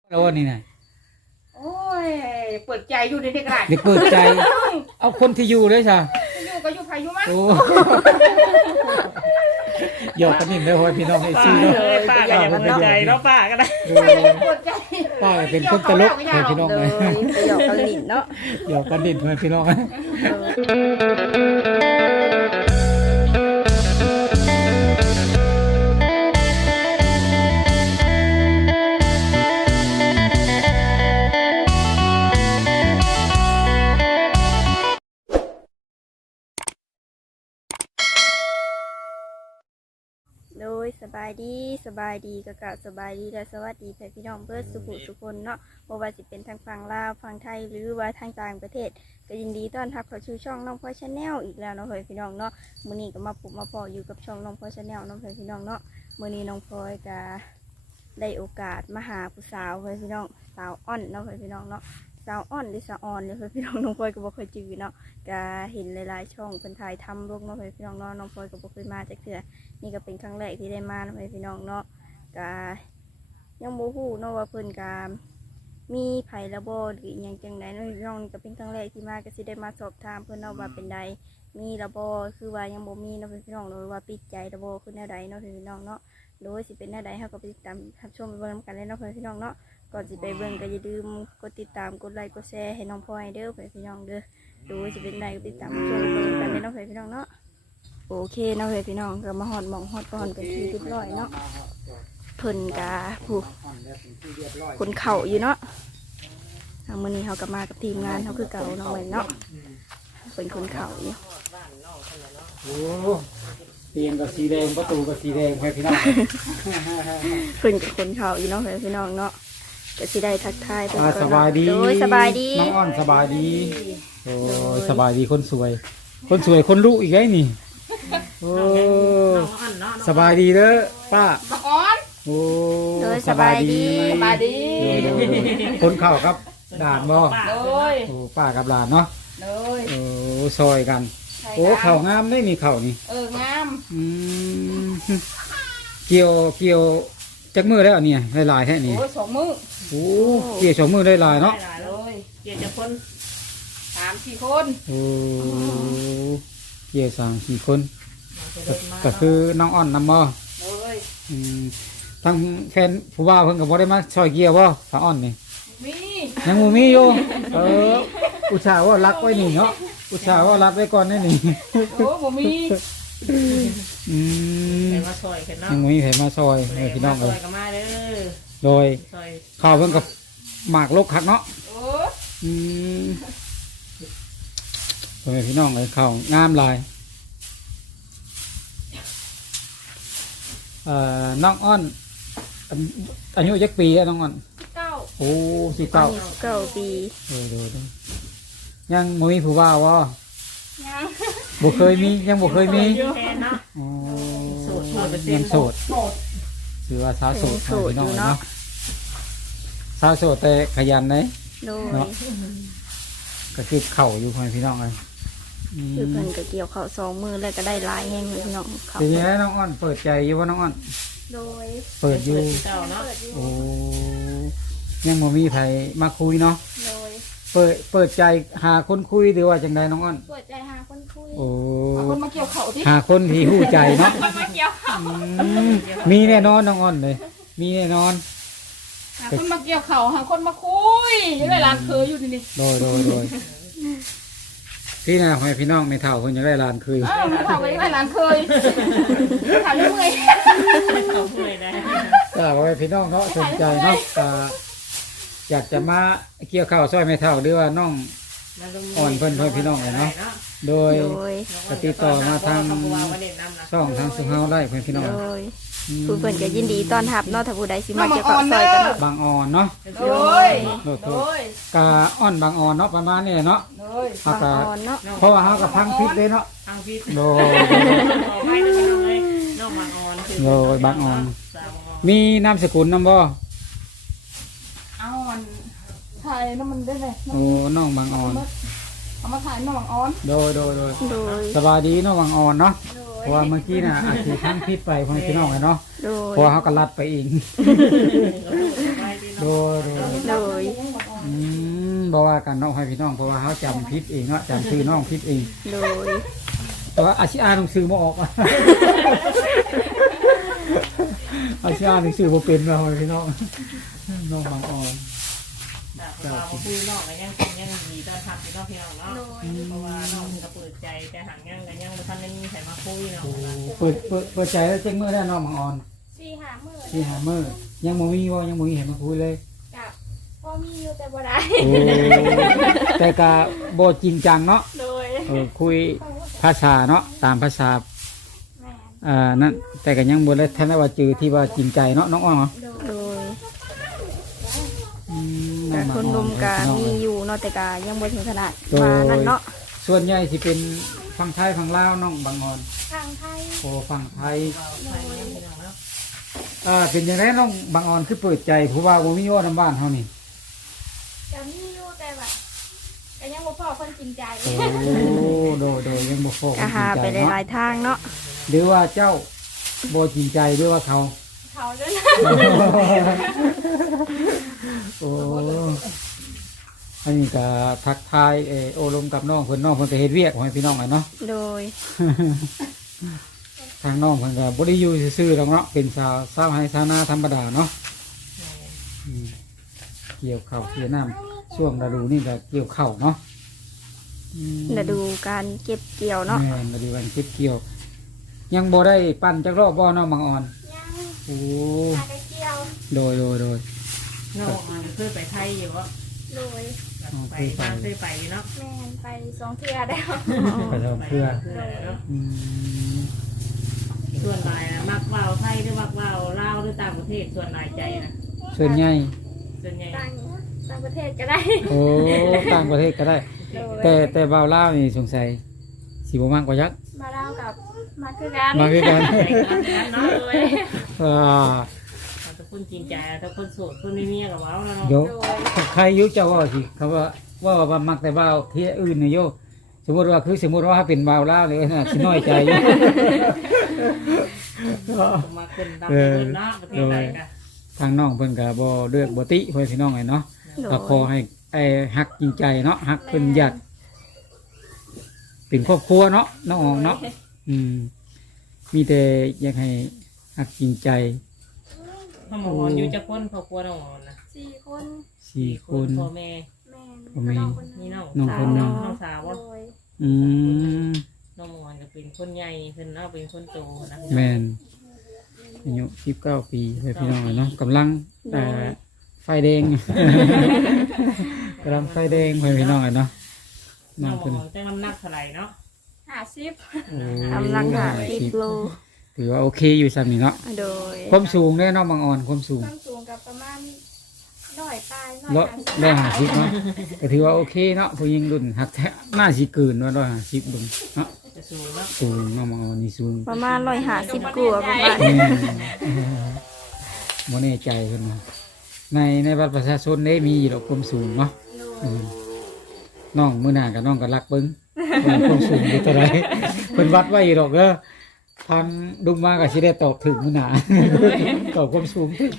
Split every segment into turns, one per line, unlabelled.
แล้วนี่น่ะ
โอ้ยเปิดใจอยู่ในเด็กไร
เด็กเปิดใจ เอาคนที่อยู่เลยจ้ะ
อยู่ก็อยู่พายุมั้ง
โอ้หยอกกันนี่เลยพี่น้องไอ้ซีเนาะ
ป้าก็อย่าเปิดใจเนาะป้าก็ได้
เปิดใจ
ป้าเป็นคนตลกพี่น้อง
เล
เลย ย
ไปหยอกกันหลินเนาะ
หยอกกันดินพี่น้อง
โดยสบายดีกะสบายดีและสวัสดีแฟนพี่น้องเพื่อสุขุสุคนเนาะบ่ว่าสิเป็นทางฝั่งลาวฝั่งไทยหรือว่าทางต่างประเทศก็ยินดีต้อนรับเข้าสู่ช่องน้องพลอยชาแนลอีกแล้วเนาะเพื่อนพี่น้องเนาะมื้อนี้ก็มาพบมาพออยู่กับช่องน้องพลอยชาแนลเนาะเพื่อนพี่น้องเนาะมื้อนี้น้องพลอยก็ได้โอกาสมาหาผู้สาวเพื่อนพี่น้องสาวอ่อนเนาะเพื่อนพี่น้องเนาะสาวอ่อนหรือสาวอ่อนเนี่ยเพื่อนพี่น้องน้องพลอยก็บ่เคยจื้อเนาะก็เห็นหลายๆช่องเพิ่นถ่ายทำลงเนาะเพื่อนพี่น้องเนาะน้องพลอยก็บ่เคยมาจักเทื่อนี่ก็เป็นครั้งแรกที่ได้มาเนาะพี่น้องเนาะก็ยังบ่ฮู้เนาะว่าเพิ่นก็มีไผละบ่หรืออิหยังจังไดเนาะพี่น้องนี่ก็เป็นครั้งแรกที่มาก็สิได้มาสอบถามเพิ่นเนาะว่าเป็นใดมีละบ่คือว่ายังบ่มีเนาะพี่น้องโดยว่าปิดใจละบ่คือแนวใดเนาะพี่น้องเนาะโดยสิเป็นแนวใดเฮาก็ไปติดตามรับชมไปเบิ่งกันเลยเนาะพี่น้องเนาะก่อนสิไปเบิ่งก็อย่าลืมกดติดตามกดไลค์กดแชร์ให้น้องพลอยเด้อพี่น้องเด้อโดยสิเป็นใดก็ติดตามรับชมไปเบิ่งกันเลยเนาะพี่น้องเนาะโอเคเนาะพี่น้องก็มาฮอดหม่องฮอดบอนเป็นที่เรียบร้อยเนาะเพิ่นกะผู้คนเข่าอยู่เนาะทางมื้อนี้เขาก็มากับทีมงานเขาคือเก่าเนาะเหมือนเนาะเป็นคนเข่าอยู่
โอ้เตียงกับสีแดงประตูกับสีแดงพี่น้อง
เพิ่นกับคนเข่าอยู่เนาะพี่น้องเนาะก็สิได้ทักทายเพิ่นก่อน
สบายดี
โดยสบายดี
น้องอ้อนสบายดีโอ้สบายดีคนสวย คนสวยคนรู้อีกไงนี่โอ้สบายดีเด้อป้า
บักอ้อน
โอ้
โดยสบายดี
สบายดี
คนเข้าครับด่านบ่
เลย
โอ้ป้ากับหลานเนาะ
เลย
โอ้ซอยกันโอ้เข่างามได้มีเข่านี่
งาม
อืมเกี่ยวจักมือได้อันนี้หลายๆแค่นี้
โอ้ย2 มื้อ
โอ้เกี่ยวสองมือได้หลายเนาะ
เลย
เกี่ยวกับคน
3-4 คน
โอ้เกี่ยว3-4 คนก็คือน้องอ่อนนำบ่
เลย
ทั้งแฟนผู้บ่าวเพิ่นก็บ่ได้มาช่วยเกี่ยวบ่สาวอ่อนนี่
มี
ยังบ่มีอยู่อุตส่าห์ว่ารักไว้นี่เนาะอุตส่าห์ว่ารักไว้ก่อนนี่นี่
โอ้บ่มี
อืม
แต่ว่าซอยกันเนาะ
ยังบ่มีไผมาซอยพี่น้อง
ซ
เอ้
อย ยกันมาเด้อ
โดย
ซอย
ข้าวเพิ่นก็หมากลกคักเนาะ
โอ้
อืมพ่อแม่พี่น้องเอ้ยข้าวงามหลายน้องอ้อนอายุจักปีอะน้องอ้อน
9
โอ้สิ
อา
เก้า
ยุ9 ปี
ดูยังบ่มีผู้บ่าวบ่
ยัง
บ่เคยมียังบ่เคยมี
แทนเนาะ
อ๋อ
โสด100%
ยังโสด
โสด
ถือว่าสาวโสด
โสด
พี่น้อง
อยู่
เนาะ
เนาะ
สาวโสดแต่ขยันเลย
โดย
เนาะก็คือเข่าอยู่พ่อแม่พี่น้องเลย
คือเพิ่นก็เกี่ยวข้าว2 มื้อแล้วก็ได้หลายแฮงเลยพี่น้องเขา
ทีนี้น้องอ้อนเปิดใจอยู่ว่าน้องอ้อน
โดย
เปิดอยู่
เจ้าเนาะ
โอ้ยังบ่มีไผมาคุยเนาะ
โดย
เปิดใจหาคนคุยหรือว่าจังใดน้องอ้อน
เปิดใจหาคนคุย
โอ้
เอาคนมาเกี่ยวเขาที่
หาคนที่หู้ใจเนาะ
คนมาเกี่ยวเขา
อืมมีแน่นอนน้องอ้อนเลยมีแน่นอน
หาคนมาเกี่ยวเขาหาคนมาคุยยังไงร้านเคยอยู่นี่
โดยพี่นะให้พี่น้องไม่เท่าคนจะได้ลานคือ
ไม่ถามว่ายังไงร้านเคยถามเรื่องไง
เอาเพื่อนได้
ถ้าให้พี่น้องเนาะสนใจเนาะอยากจะมาเกี่ยวข้าวซอยไม่เท่าหรือว่าน้อง อ่อนเพิ่นพี่น้องเลยเนาะ โดย
โดย
ติดต่อมาทางช่องทางสุเฮาได้เพื่อนพี่น้อง
โดยผู้เพิ่นก็ยินดีต้อนรับเนาะถ้าผู้ใดสิมาเกี่ยวข้าวซอยกันเนาะ
บางอ่อนเนาะ
โดย
โดด
โดย
กะอ่อนบางอ่อนเนาะประมาณนี้เนาะ
โดย
เฮา
บาง
ก็
อ่อนเนาะ
เพราะว่าเฮาก็พังพิษเลยเนาะ
ทางพิษ
โดย
ขอให้น้องเลยน้องบางออนคือ
โดยบางอ่อน
สาวบางออน
มีนามสกุลนำบ่
เอามันถ่ายน้ำมันได้เลย
โอ้น้องบางอ่อน
เอามาถ่ายน้องอ้อน
โดย
โดย
สบายดีน้องบางอ่อนเนาะเพราะว่าเมื่อกี้น่ะอาจสิพังพิษไปเพื่อนพี่น้องเนาะ
โดย
เพราะว่าเฮาก็ลัดไปเอง
ไปพี่
โดย
โดย
บ่ว่ากันเนาะให้พี่น้องเพราะว่าเฮาจำผิดเองเนาะจำชื่อน้องผิดเอง
โดย
แต่ว่าอาชีพอ่านหนังสือบ่ออก อาชีพอ่านหนังสือบ่เป็นเนาะพี่น้องน้องบางอ่อน
แต่พอมาพูดนอกก็ยังดีตอนทำพี่น้องเนาะเพราะว่าน้องก็เปิดใจแต่หางยังก็ยังบ่ทันได้มีใครมาคุยเนาะ
เปิดใจแล้วเจ๊งมื้อได้น้องบางอ่อน
4-5 มื้อ
สิหามื้อยังบ่มีให้มาคุยเลย
กับพอมีอยู่แต่บ่ได้
โอ้แต่ก็บ่จริงจังเนาะ
โดย
คุยภาษาเนาะตามภาษา
แม่น
นั่นแต่ก็ยังบ่ได้ทันได้ว่าจือที่ว่าจริงใจเนาะน้องอ้อเนาะ
โดย
อืม
แต่คนนมก็มีอยู่เนาะแต่ก็ยังบ่ถึงขนาด
โดย
มานั่นเนาะ
ส่วนใหญ่สิเป็นฝั่งไทยฝั่งลาวน้องบางอ่อน
ทางไทย
โอ้ฝั่งไทย
ใครยังพี่น้องเนาะ
เป็นยังไงน้องบางอ่อนคือเปิดใจผู้ว่าบ่มีว่าน้ำบ้านเฮานี่
ก็มีอยู่แต่แบบก็ยังบ่พอคนจริงใจ
โอ้โดยยังบ่พอ
ก็หาไปหลายๆทางเนาะ
หรือว่าเจ้าบ่จริงใจหรือว่าเขา
เขาด้วย
โอ้อันนี้ก็ทักทายโอลมกับน้องเพิ่นก็เฮ็ดเวียกให้พี่น้องไว้เนาะ
โดย
ทางน้องเพิ่นก็บ่ได้อยู่ซื่อๆหรอกเนาะเป็นสาวไร่ชาวนาธรรมดาเนาะอืมเกี่ยวข้าวเกี่ยวน้ำช่วงฤดูนี่ก็เกี่ยวข้าวเนาะอืม
ฤดูการเก็บเกี่ยวเนาะ
แม่นฤดูการเก็บเกี่ยว ยังบ่ได้ปั้นจักรอบบ่เนาะบางอ่อน
ยัง
โอ้
หาไปเกี่ยว
โดย
น้องมันเคยไปไทยอยู่ว่า
โดย
ไปบ้านเคยไปเนาะ
แม่นไป2เทื่อแล้ว
ไปทำเพื่อ
เนาะ
อืม
ส่วนหลายมักว่าวไทยหรือมักว่าวลาวหรือต่างประเทศส่วนหลายใจนะ
ส่วนใหญ่
ส่วนใหญ่
ต่างประเทศก็ได้
โอ้ต่างประเทศก็ได้
โดย
แต่บ่าวลาวนี่สงสัยสิบ่มากกว่ายักษ์
มาเล่ากับมาคือกัน
มาคือกัน
เนาะ
โดย
อ่า
ทุกคนจริงใจทุกคนโสดคนไม่มีกับว้าวแล้วเนาะ
เดี๋ยว
โดย
ใครอยุ่เจ้าว่าสิเขาว่ามักแต่บ่าวเที่ยอื่นนี่โยสมมติว่าถ้าเป็นบ่าวลาวเลยน่ะสิน้อยใจอยู่
มาเป็นดำเป็นเนาะประเทศไหนกัน
ทางน้องเพิ่นก็บ่เลือกบ่ติเพิ่นพี่น้องไงเนาะ
โด
ก็
ย
ขอให้ฮักจริงใจเนาะฮักเพิ่นอยากเป็นครอบครัวเนาะน้องอองเนาะอืมมีแต่อยากให้ฮักจริงใจ
พ่อหมอนอยู่จะพ้นพ่อครัวน้องหมอนนะ
4 คน
4 คน
พ่อแม่
แม่น
พ่อแม่
น้องคนหนึ
นี่
ง
น้อง
น้องคนหนึ่ง
น้องสาว
โดย
อืม
น้องหมอนก็เป็นคนใหญ่เพิ่นเอาเป็นคนโตนะ
แม่นอายุ19 ปีเพื่อนพี่น้องเนาะกำลังไฟแดง กำลังไฟแดงเพื่อนพี่น้องเนาะ
น้
น้
อ
อง ง
หม
เพิ่น
อนจะน้ำหนักเท่าไหร่เนาะ
50
โอ้
กำลังหา10โล
ถือว่าโอเคอยู่ซ้ำนี่เนาะ
โดย
ความสูงเนี่ยน้องบางอ่อนความสูง
ความสูงกับประมาณ100ปลาย
150เนาะก็ถือว่าโอเคเนาะผู้หญิงรุ่นหักแท้น่าสิเกินว่า150เบิ่งเนาะ
จะสูงเนาะ
สูงน้องบางอ่อนนี่สูง
ประมาณ150กว่าประมาณ
แม่นบ่แน่ใจเพิ่นว่าในบัตรประชาชนได้มีอยู่ดอกความสูงเนาะอืมน้องมื้อหน้ากับน้องก็รักเบิ่งว่าความสูงอยู่เท่าไหร่เพิ่นวัดไว้อยู่ดอกเด้อทางดุงมาก็สิได้ตอบถึงมื้อหน้า ตอบความสูงถึง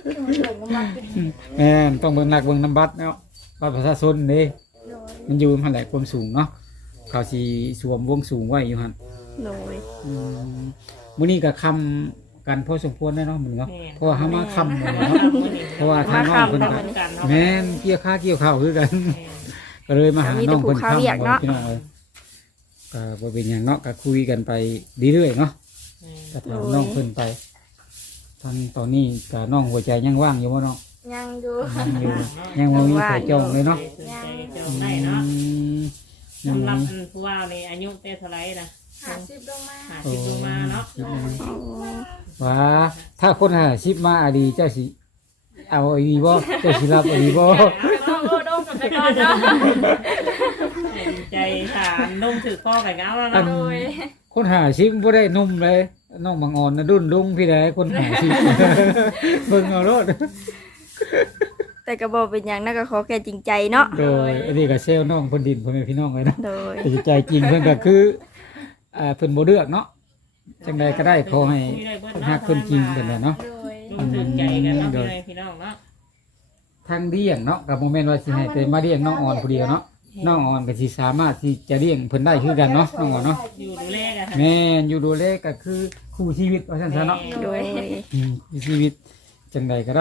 แม่นต้องเบิ่งหลักเบิ่งน้ำบัตรเนาะบัตรประชาชนเด้มันอยู่หั่นแหละความสูงเนาะเขาสิสวมวงสูงไว้อยู่หั่น
โดย
มื้อนี้ก็คำกันพอสมควรได้เนาะมื้อนี้เนาะเพราะว่าเฮามาคำมื้อนี้เนาะเพราะว่าทางน้องเพิ่นก็แม่นเกี่ยวข้าวคือกัน ก็เลยมาหาน้องเพิ่นคำพี่น้องเอ้ยก็บ่เป็นหยังเนาะก็คุยกันไปเรื่อยๆเนาะก็ถามน้องเพิ่นไปทางตอนนี้ก็น้องหัวใจยังว่างอยู่บ่เนาะ
ยังอยู่
ยังอยู่ยังบ่มีใครจองเลยเนาะ
จองได้เนาะ
ยัง
สำห
บ่
รับ
มี
ผู้ว่าในอายุเท่าไรนะ
50ลงมา
50ลงมาเนาะ
ว่าถ้าคน50มาอดีเจ้าสิเอาอีบ่เจ้าสิรับอีบ่
โอ้โดมกับไปก่อนเนาะ
ใจสารนุ่มถือข้อกันเงาแล้ว
อัน
เนาะ
โดย
คน50บ่ได้นุ่มเลยน้องบางอ่อนนะดุนลุงพี่ใดคน50เบิ่งเอาโลด
แต่ก็บ่เป็นหยังนะก็ขอแค่จริงใจเนาะ
โดยอันนี้ก็เซลน้องเพิ่นดินพ่อแม่พี่น้องเลยนะ
โดย
แต่ใจจริงเพิ่นก็คือเพิ่นบ่เลือกเนาะจังใดก็ได้ขอให้เพิ่นฮักเพิ่นจริงเพิ่นแหละเนาะ
โดย
นุ่มถือใจกันเนาะพี่น้องเนาะ
ทางเลี้ยงเนาะกับโมเมนต์ว่าสิให้แต่มาเลี้ยงน้องอ่อนผู้เดียวเนาะน้องอ่อนก็สิสามารถที่จะเลี้ยงเพิ่นได้คือกันเนาะน้องอ่อนเนาะ
อยู่ดูแลกัน
แม่นอยู่ดูแลก็คือคู่ชีวิตว่าซั่นซะเนาะ
โดย
คู่ชีวิตจังใดก็ได้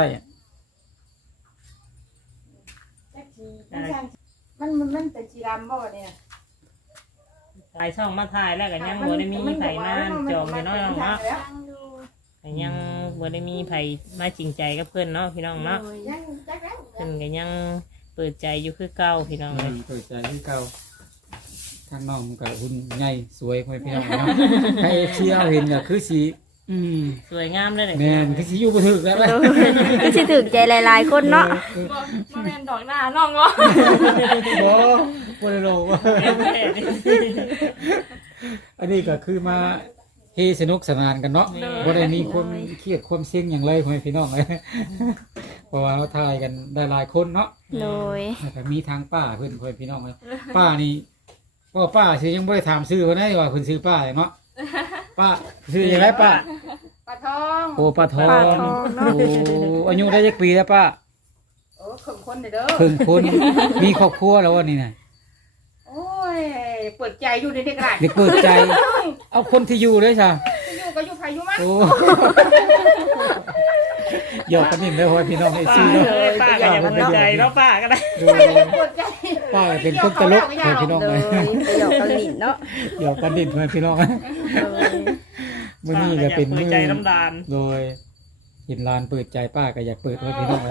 มันเป็นสีดำบ่เนี่ย
ถ่ายช่องมาถ่ายแล้วก็ยังบ่ได้มีไผมาจองอยู่เนาะเนาะก็ยังบ่ได้มีไผมาจริงใจกับเพิ่นเนาะพี่น้องเนาะเพิ่นก็ยังเปิดใจอยู่คือเก่าพี่น้องเลย
เปิดใจคือเก่าทางน้องก็หุ่นใหญ่สวยพ่อพี่น้องเนาะให้เชียร์เห็นก็คือสิ
สวยงามเลย
แม่นคือสิอยู่บ่ถึกแล้วแหละ
โดยก็สิถึกใจหลายๆคนเนาะ
บ่แม่นดอกหน้าน้องบ่
บ่บ่ได้โลว่าอันนี้ก็คือมาเฮสนุกสนานกันเนาะบ่ได้มีความเครียดความเสี่ยงหยังเลยพ่อพี่น้องเลยเพราะว่าเราถ่ายกันได้หลายคนเนาะ
โดย
แล้วก็มีทางป้าเพิ่นพ่อพี่น้องเลยป้านี่ป้าสิยังบ่ได้ถามชื่อเพิ่นได้ว่าเพิ่นชื่อป้าหยังเนาะป้าชื่อหยังไงป้า
ปลาทอง
โอ้ป้าทอง
ป้าทองเนาะ
โอ้อายุได้จักปีแล้วป้า
โอ้ขมคนเด้อ
เพิ่งคนมีครอบครัวแล้ววันนี้น่ะ
โอ้ยเปิดใจอยู่ในเด็กหลาย
เด็กเปิดใจ เอาคนที่อยู่เลยจ้ะ
อยู่ก็อยู่ไผอยู่มัน
โอ้หยอกกันนิดเด้อพ่อพี่น้องไอ้
ป้า
ซี่เนาะ
เลยป้าก็อย่าเปิดใจเนาะป้าก็ได้
ดู
เปิดใจ
ป้าเป็นคนตลกพ่อพี่น้อง
โด
เลย ย
ไปหยอกกันหลินเนาะ
หยอกกันนิดพ่อพี่น้อง
โดย
มื้อนี้ก็เป็น
ป้า
มื้
อยากเปิด
อ
ใจน้ำดาน
โดยเห็นร้านเปิดใจป้าก็อยากเปิดพ่อพี่น้องเลย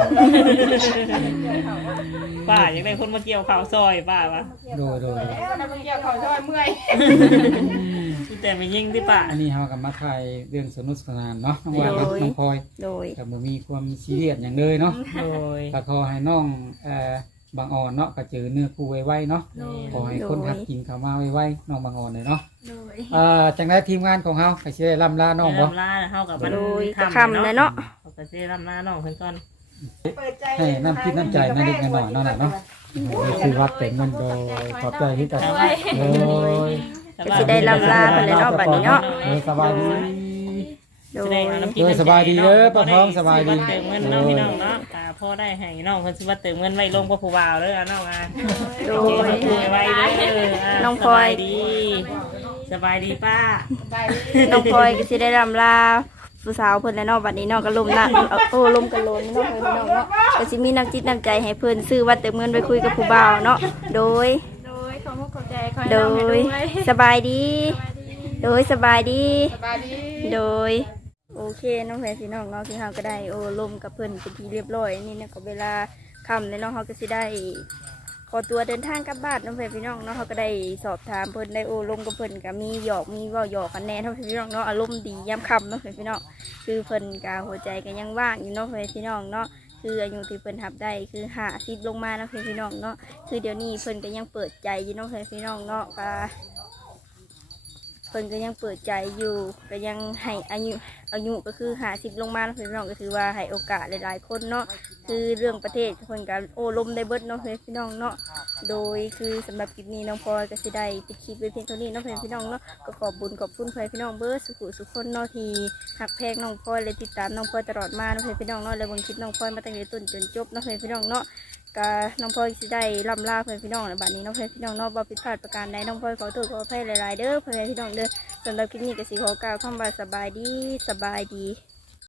ป้าอยากได้คนมาเกี่ยวข้าวซอยป้าวะ
โดย
แล้วนะเกี่ยวเขาซอยเมื่อย
แต่ไม่ยิ่งที่ป้า
อันนี้เฮาก็มาถ่ายเรื่องสนุกสนานเนาะน้องวานเนาะน้องพลอย
โดย
ก็บ่มีความซีเรียสหยังเลยเนาะ
โดย
ก็ขอให้น้องบางอ่อนเนาะก็เจอเนื้อคู่ไวๆเนาะขอให้คนทักกินเข้ามาไวๆน้องบางอ่อนเลยเนาะ
โดย
จังได๋ทีมงานของเฮาก็สิได้ล่ำลาน้องบ่
ลำลาเฮากับมัน
โดยกระคำเลยเนาะ
เขาก็สิลำลาน้องเพิ่นก่อน
เปิดใจ
ให้น้ำคิดน้ำใจมาเล็กน้อยๆเนาะน่ะเนาะนี่คือวัดแต่เงินโดยขอบใจที่ตัดโอ้ย
ก็สิได้ลำลาไปเลยเนาะบัดนี้เนาะ
สบายดี
โด
จะ
ย
ได้เอาน้ำกิน
โดยสบายดีเด้อป้าทองสบายดี
เติมเงินเนาะพี่น้องเนาะตาพ่อได้ให้น้องเพิ่นสิว่าเติมเงินไว้ลงกับผู้บ่าวเด้อน้องอ่ะ
โด
โอ้
ย
ยไว้เด้อ
น้องพลอย
สบายดีป้า
น้องพลอยก็สิได้ลำลาผู้สาวเพิ่นแล้วเนาะบัดนี้เนาะก็ลมนะลมกันโลนเนาะเพิ่นพี่น้องเนาะก็สิมีน้ำจิตน้ำใจให้เพิ่นซื้อวัดเติมเงินไปคุยกับผู้บ่าวเนาะโดย
โดยขอมุกขอบใจขอ
โดยสบายดี โดยสบายดี
สบายดี
โดยโอเคน้องแพรพี่น้องเนาะที่เฮาก็ได้ลมกับเพิ่นเป็นที่เรียบร้อยนี่เนี่ยก็เวลาค่ำในน้องเฮาก็สิได้ขอตัวเดินทางกลับบ้านน้องแพรพี่น้องเนาะเฮาก็ได้สอบถามเพิ่นได้ลมกับเพิ่นก็มีหยอกมีเว้าหยอกกันแน่น้องแพรพี่น้องเนาะอารมณ์ดียามค่ำเนาะแพรพี่น้องคือเพิ่นก็หัวใจก็ยังว่างอยู่เนาะแพรพี่น้องเนาะคืออายุที่เพิ่นทับได้คือ50ลงมาเนาะแพรพี่น้องเนาะคือเดี๋ยวนี้เพิ่นก็ยังเปิดใจอยู่เนาะแพรพี่น้องเนาะก็เพิ่นก็ยังเปิดใจอยู่ก็ยังให้อายุก็คือ50ลงมาเนาะพี่น้องก็ถือว่าให้โอกาสหลายๆคนเนาะคือเรื่องประเทศเพิ่นก็ลมได้เบิดเนาะพี่น้องเนาะโดยคือสำหรับคลิปนี้น้องพลอยก็สิได้ปิดคลิปไว้เพียงเท่านี้เนาะพี่น้องเนาะก็ขอบบุญขอบคุณพี่น้องเบิดสุขคนเนาะที่หักแพงน้องพลอยและติดตามน้องพลอยตลอดมาเนาะพี่น้องเนาะและเบิ่งคลิปน้องพลอยมาตั้งแต่ต้นจนจบเนาะพี่น้องเนาะก็น้องพลอยสิได้ล่ำลาเพื่อนพี่น้องในบัดนี้น้องพี่น้องเนาะบ่ผิดพลาดประการใดน้องพลอยขอโทษขออภัยหลายๆเด้อเพื่อนพี่น้องเด้อสำหรับคลิปนี้ก็สิขอกล่าวคำว่าสบายดี